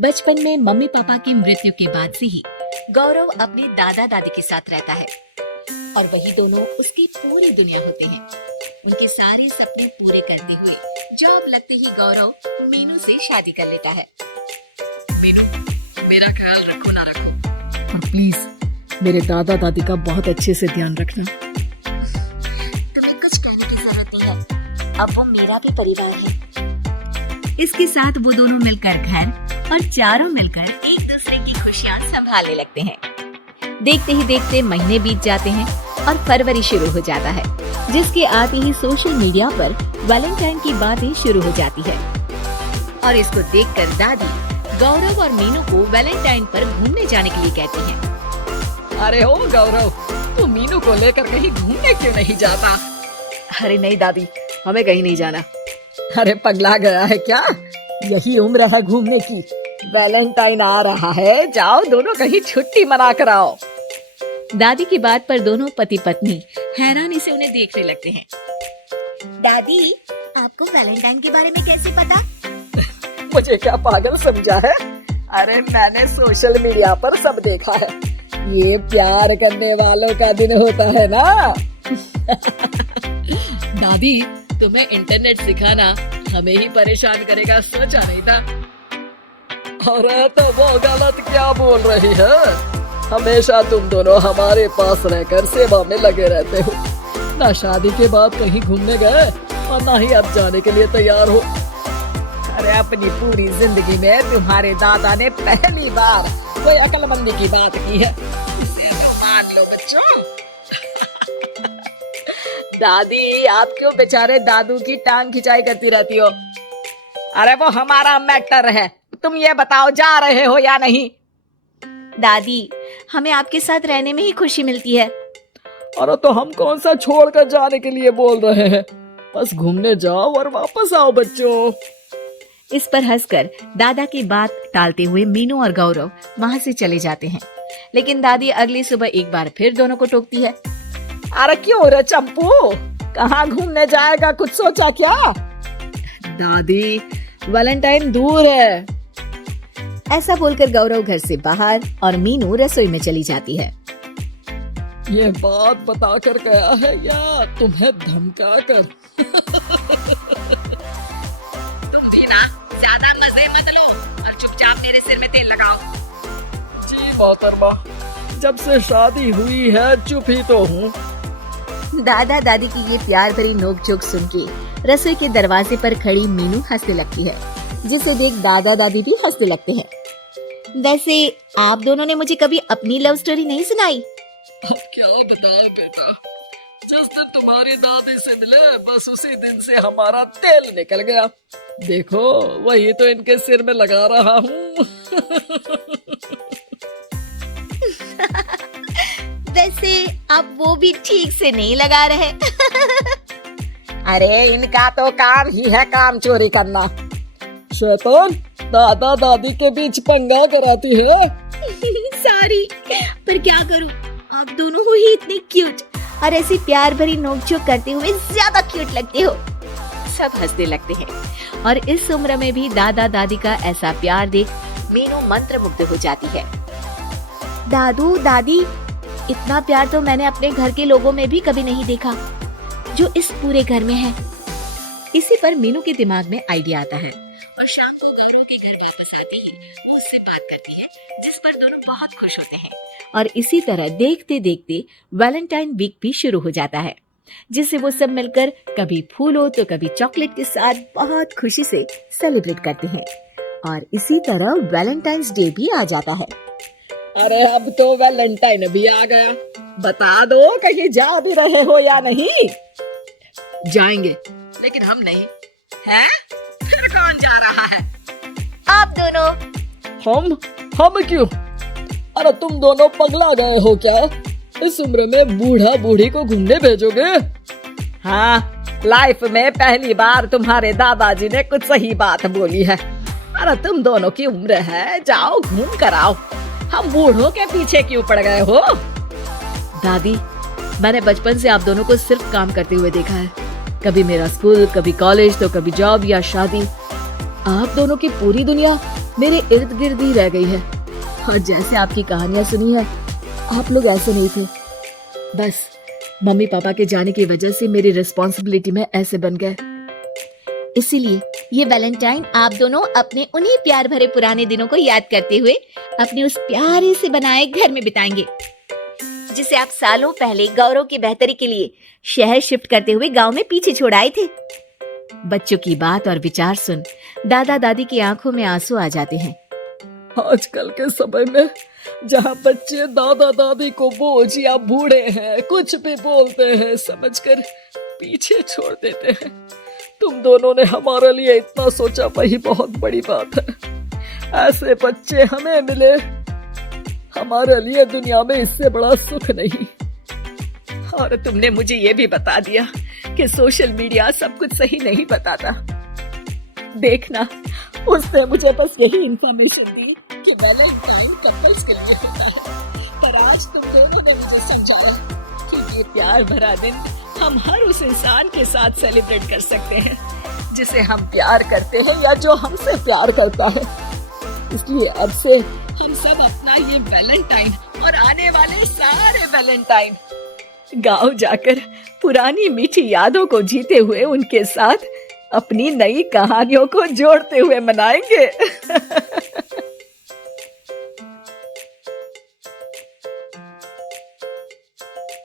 बचपन में mummy papa की मृत्यु के बाद से ही गौरव अपने दादा दादी के साथ रहता है और वही दोनों उसकी पूरी दुनिया होते हैं। उनके सारे सपने पूरे करते हुए जॉब लगते ही गौरव मीनू से शादी कर लेता है। मीनू, मेरा ख्याल रखो ना रखो, और प्लीज मेरे दादा दादी का बहुत अच्छे से ध्यान रखना। तुम्हें कुछ कहने की जरूरत नहीं है, अब वो मेरा भी परिवार है। इसके साथ वो दोनों मिलकर घर और चारों मिलकर एक दूसरे की खुशियाँ संभालने लगते हैं। देखते ही देखते महीने बीत जाते हैं और फरवरी शुरू हो जाता है, जिसके आते ही सोशल मीडिया पर वैलेंटाइन की बातें शुरू हो जाती है। और इसको देखकर दादी गौरव और मीनू को वैलेंटाइन पर घूमने जाने के लिए कहती हैं। अरे ओ गौरव, तू मीनू को लेकर कहीं घूमने क्यों नहीं जाता? अरे नहीं दादी, हमें कहीं नहीं जाना। अरे पगला गया है क्या? यही उम्र है घूमने की। वैलेंटाइन आ रहा है, जाओ दोनों कहीं छुट्टी मना कर आओ। दादी की बात पर दोनों पति पत्नी हैरानी से उन्हें देखने लगते हैं। दादी, आपको वैलेंटाइन के बारे में कैसे पता? मुझे क्या पागल समझा है? अरे मैंने सोशल मीडिया पर सब देखा है। ये प्यार करने वालों का दिन होता है ना। दादी, तुम्हें इंटरनेट सिखाना हमें ही परेशान करेगा, सोचा नहीं था। अरे तो वो गलत क्या बोल रही है? हमेशा तुम दोनों हमारे पास रहकर सेवा में लगे रहते हो। ना शादी के बाद कहीं घूमने गए और ना ही अब जाने के लिए तैयार हो। अरे अपनी पूरी जिंदगी में तुम्हारे दादा ने पहली बार कोई अक्लमंदी की बात की है। इसे तो मान लो बच्चों। दादी, आप क्यों बेचारे दादू की टांग खिंचाई करती रहती हो? अरे वो हमारा मैटर है, तुम ये बताओ जा रहे हो या नहीं? दादी, हमें आपके साथ रहने में ही खुशी मिलती है। अरे तो हम कौन सा छोड़कर जाने के लिए बोल रहे हैं? बस घूमने जाओ और वापस आओ बच्चों। इस पर हंसकर दादा की बात टालते हुए मीनू और गौरव वहाँ से चले जाते हैं। लेकिन दादी अगली सुबह एक बार फिर दोनों को टोकती है। अरे क्यों रे चंपू, कहाँ घूमने जाएगा, कुछ सोचा क्या? दादी, वैलेंटाइन दूर है। ऐसा बोलकर गौरव घर से बाहर और मीनू रसोई में चली जाती है। ये बात बता कर गया है या तुम्हें धमका कर? तुम भी ना ज्यादा मजे मत लो और चुपचाप मेरे सिर में तेल लगाओ। जी मोहतरमा, जब से शादी हुई है चुप ही तो हूँ। दादा दादी की ये प्यार भरी नोकझोंक सुन के रसोई के दरवाजे पर खड़ी मीनू हंसने लगती है, जिसे देख दादा दादी भी हंसने लगते हैं। वैसे आप दोनों ने मुझे कभी अपनी लव स्टोरी नहीं सुनाई। अब क्या बताए बेटा, जिस दिन तुम्हारी दादी से मिले बस उसी दिन से हमारा तेल निकल गया। देखो वही तो इनके सिर में लगा रहा हूँ। वैसे आप वो भी ठीक से नहीं लगा रहे। अरे इनका तो काम ही है काम चोरी करना। शैतान, दादा दादी के बीच पंगा कराती है। सॉरी, पर क्या करूं, आप दोनों हो ही इतने क्यूट और ऐसी प्यार भरी नोकझोंक करते हुए ज्यादा क्यूट लगते हो। सब हंसने लगते हैं और इस उम्र में भी दादा दादी का ऐसा प्यार देख मीनू मंत्रमुग्ध हो जाती है। दादू दादी, इतना प्यार तो मैंने अपने घर के लोगों में भी कभी नहीं देखा जो इस पूरे घर में है। इसी पर मीनू के दिमाग में आइडिया आता है और शाम को गौरव के घर वापस आते ही वो उससे बात करती है, जिस पर दोनों बहुत खुश होते हैं। और इसी तरह देखते देखते वैलेंटाइन वीक भी शुरू हो जाता है, जिसे वो सब मिलकर कभी फूलों तो कभी चॉकलेट के साथ बहुत खुशी से सेलिब्रेट करते हैं। और इसी तरह वैलेंटाइंस डे भी आ जाता है। अरे अब तो वैलेंटाइन भी आ गया, बता दो कहीं जा भी रहे हो या नहीं? जाएंगे, लेकिन हम नहीं। हैं? फिर कौन जा रहा है? आप दोनों। हम क्यों? अरे तुम दोनों पगला गए हो क्या? इस उम्र में बूढ़ा बूढ़ी को घूमने भेजोगे? हाँ, लाइफ में पहली बार तुम्हारे दादाजी ने कुछ सही बात बोली है। अरे तुम दोनों की उम्र है, जाओ घूम कर आओ। हम बूढ़ों के पीछे क्यों पड़ गए हो? दादी, मैंने बचपन से आप दोनों को सिर्फ काम करते हुए देखा है। कभी मेरा स्कूल, कभी कॉलेज तो कभी जॉब या शादी। आप दोनों की पूरी दुनिया मेरे इर्द गिर्द ही रह गई है। और जैसे आपकी कहानियां सुनी है, आप लोग ऐसे नहीं थे। बस मम्मी पापा के जाने की वजह से मेरी रिस्पॉन्सिबिलिटी में ऐसे बन गए। इसीलिए ये वैलेंटाइन आप दोनों अपने उन्हीं प्यार भरे पुराने दिनों को याद करते हुए अपने उस प्यारे से बनाए घर में बिताएंगे, जिसे आप सालों पहले गौरव की बेहतरी के लिए शहर शिफ्ट करते हुए गांव में पीछे छोड़ आए थे। बच्चों की बात और विचार सुन दादा दादी की आंखों में आंसू आ जाते हैं। आजकल के समय में जहाँ बच्चे दादा दादी को बोझ या बूढ़े हैं कुछ भी बोलते हैं समझकर पीछे छोड़ देते हैं। तुम दोनों ने हमारे लिए इतना सोचा, वही बहुत बड़ी बात है। ऐसे बच्चे हमें मिले, हमारे लिए दुनिया में इससे बड़ा सुख नहीं। और तुमने मुझे ये भी बता दिया कि सोशल मीडिया सब कुछ सही नहीं बताता। देखना, उसने मुझे बस यही इंफॉर्मेशन दी कि वैलेंटाइन कपल्स के लिए होता है, पर आज तुम दोनों ने मुझे समझाया कि ये प्यार भरा दिन हम हर उस इंसान के साथ सेलिब्रेट कर सकते हैं जिसे हम प्यार करते हैं या जो हमसे प्यार करता है। इसलिए अब से हम सब अपना ये वैलेंटाइन और आने वाले सारे वैलेंटाइन गांव जाकर पुरानी मीठी यादों को जीते हुए उनके साथ अपनी नई कहानियों को जोड़ते हुए मनाएंगे।